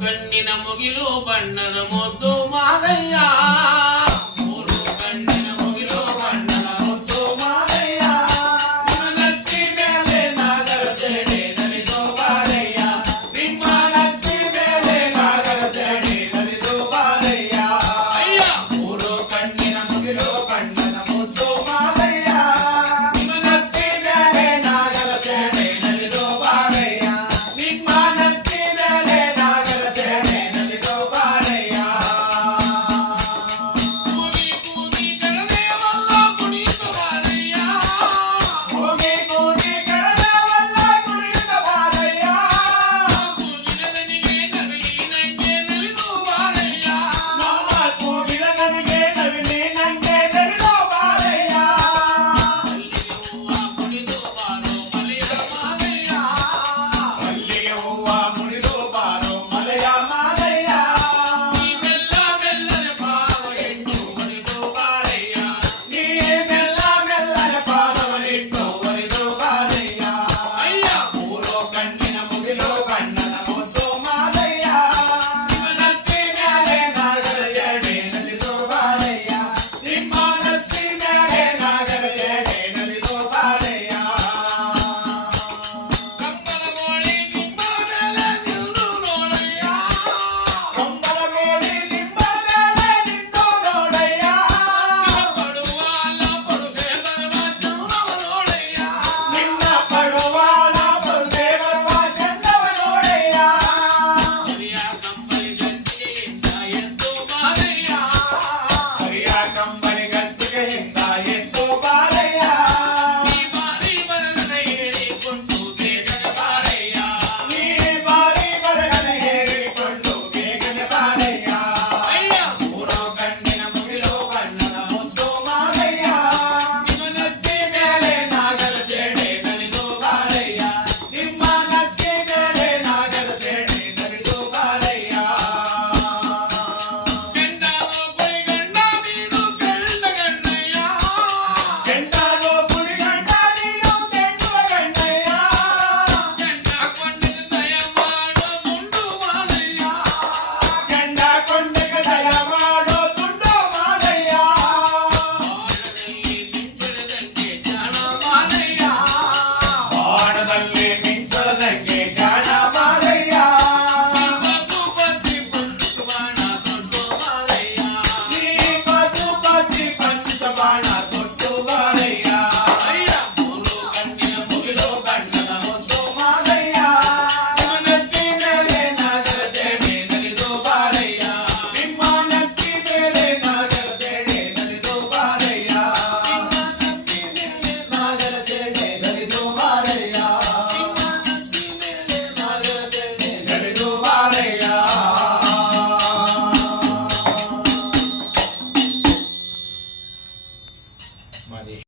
కన్నిన ముగిలు బಣ್ಣದ మొద్దు మాదయ్యా.